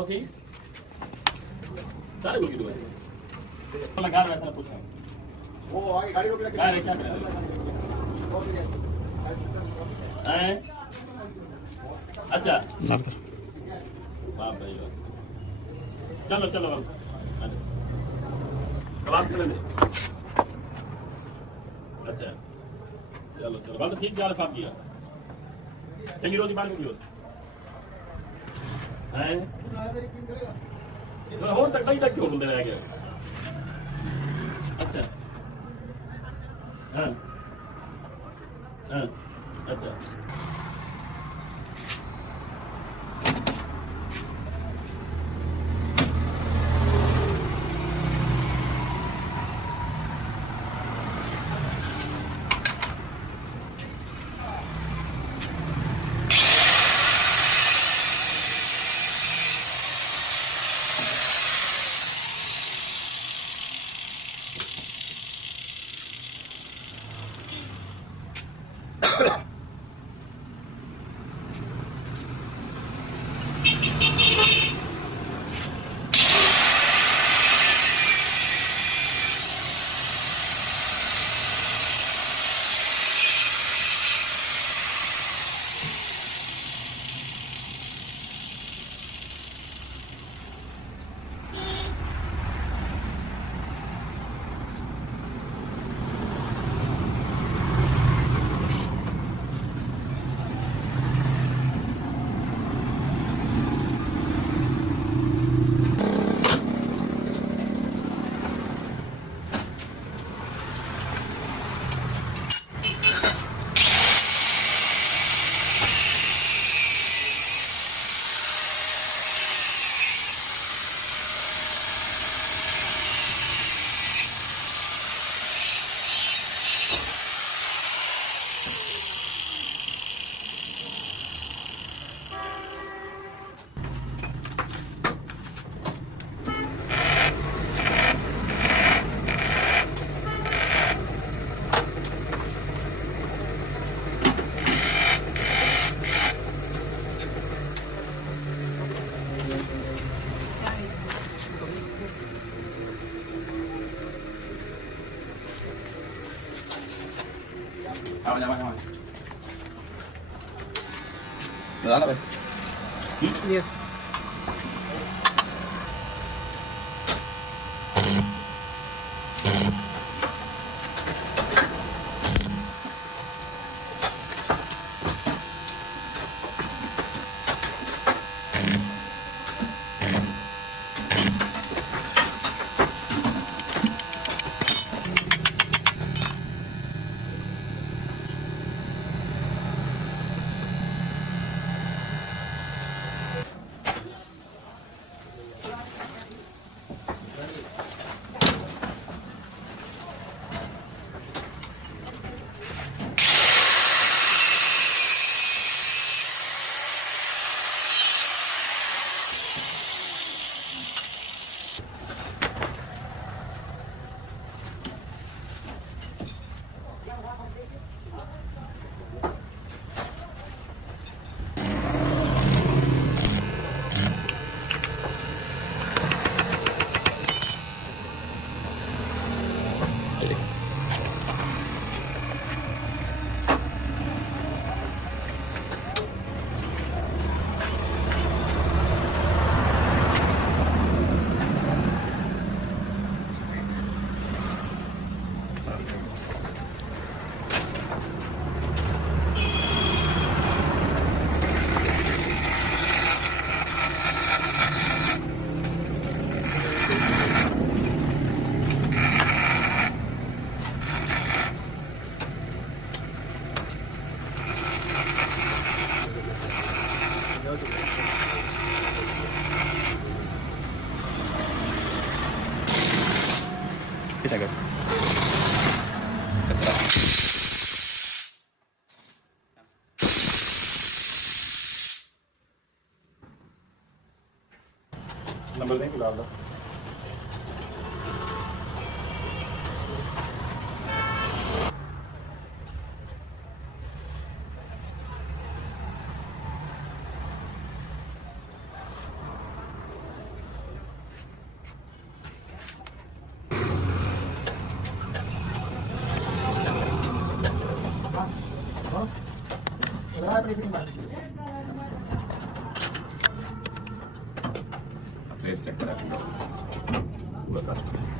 आओ सही सारे बोल के दो मैं कार वैसा पूछ रहा हूँ वो आगे गाड़ी रोक क्या हैं अच्छा वाह भाई चलो चलो कबाब चले अच्छा चलो चलो बस ठीक जा रहा किया चंगी रोटी पानी की हैं हो तक कई तक क्यों बोलते रह गए अच्छा हाँ हाँ अच्छा Apa? Jalan apa? Iya. Kita agak. Number नहीं बुला लो ਬਾਅਦ ਵਿੱਚ ਨਹੀਂ ਬਸ ਪਲੇਸ ਚੈੱਕ ਕਰਾ ਪੂਰਾ ਕਸਟਮ